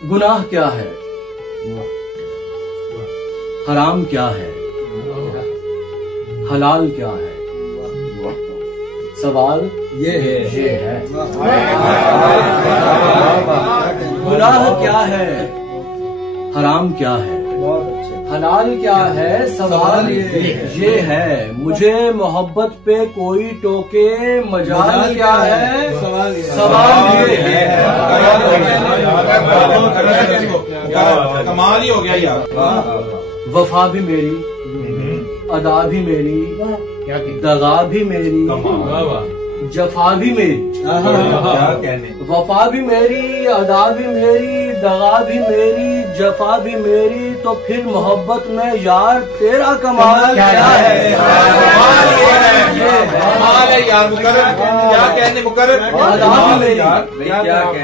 गुनाह क्या है, हराम क्या है, हलाल क्या है, सवाल ये है। गुनाह क्या है, हराम क्या है, हलाल क्या है, सवाल ये है। मुझे मोहब्बत पे कोई टोके, मजाल क्या है, सवाल ये है। कमाल ही हो गया यार। वफा भी मेरी, अदा भी मेरी, दगा भी मेरी, जफा भी मेरी। वफा भी मेरी, अदा भी मेरी, दगा भी मेरी, जफा भी मेरी, तो फिर मोहब्बत में यार तेरा कमाल क्या है। कमाल है यार, मुकर्रर क्या कहने, मुकर्रर अदा भी मेरी,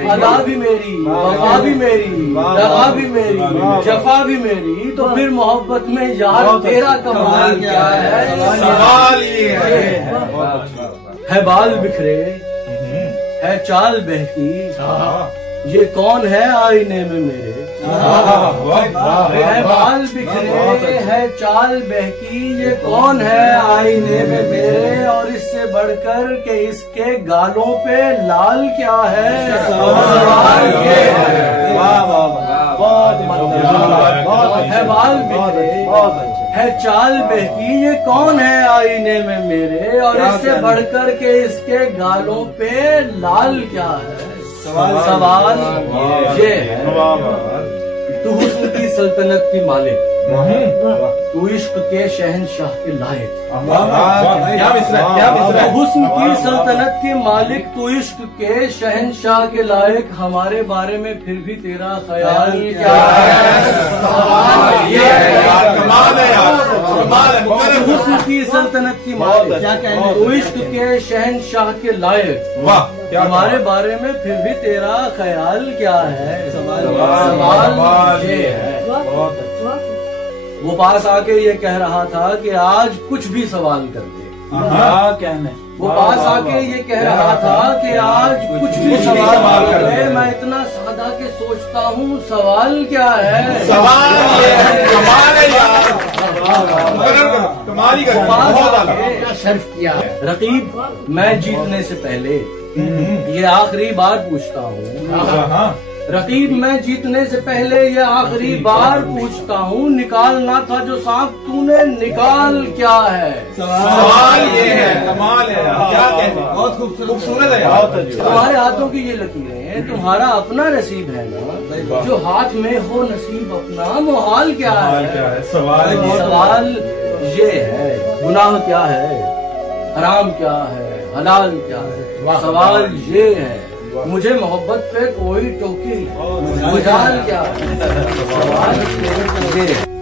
अदा भी मेरी, वफा भी मेरी, दगा भी मेरी, जफा भी मेरी, तो फिर मोहब्बत में यार तेरा कमाल क्या है। सवाल ये है बाल बिखरे, है चाल बहकी, ये कौन है आईने में मेरे। है बाल बिखरे, है चाल बहकी, ये कौन है आईने में मेरे, और इससे बढ़कर के इसके गालों पे लाल क्या है। सवाल ये है। है बाल बिखरे, है चाल बहकी, ये कौन है आईने में मेरे, और इससे बढ़कर के इसके गालों पे लाल क्या है। सवाल ये है। तू हुस्न की सल्तनत की मालिक, तू इश्क के शहनशाह के लायक। क्या मिसरा, हुस्न की सल्तनत के मालिक, तू इश्क के शहनशाह के लायक, हमारे बारे में फिर भी तेरा ख्याल क्या है। ये कमाल है यार, कमाल है। हुस्न की सल्तनत की मालिक, क्या कहें, तू इश्क के शहनशाह के लायक, वाह, हमारे बारे में फिर भी तेरा ख्याल क्या है। सवाल ये है। वो पास आके ये कह रहा था कि आज कुछ भी सवाल कर दे। कहने वो पास आके ये कह रहा था कि आज कुछ भी सवाल कर दे। मैं इतना सादा के सोचता हूँ सवाल क्या है। सवाल ये है, कमाल है यार, कमाल ही कर क्या शर्फ किया है। रकीब, मैं जीतने से पहले ये आखिरी बार पूछता हूँ। रकीब, मैं जीतने से पहले ये आखिरी बार पूछता हूँ, निकालना था जो सांप तूने निकाल क्या है। सवाल ये है, कमाल है, क्या कहने, बहुत खूबसूरत है यार। तुम्हारे हाथों की ये लकीरें हैं, तुम्हारा अपना नसीब है ना, जो हाथ में हो नसीब अपना, मुहाल क्या है। सवाल ये है। गुनाह क्या है, हराम क्या है, हलाल क्या है, सवाल ये है। मुझे मोहब्बत पे कोई टोकी, मजाल क्या है, सवाल ये है।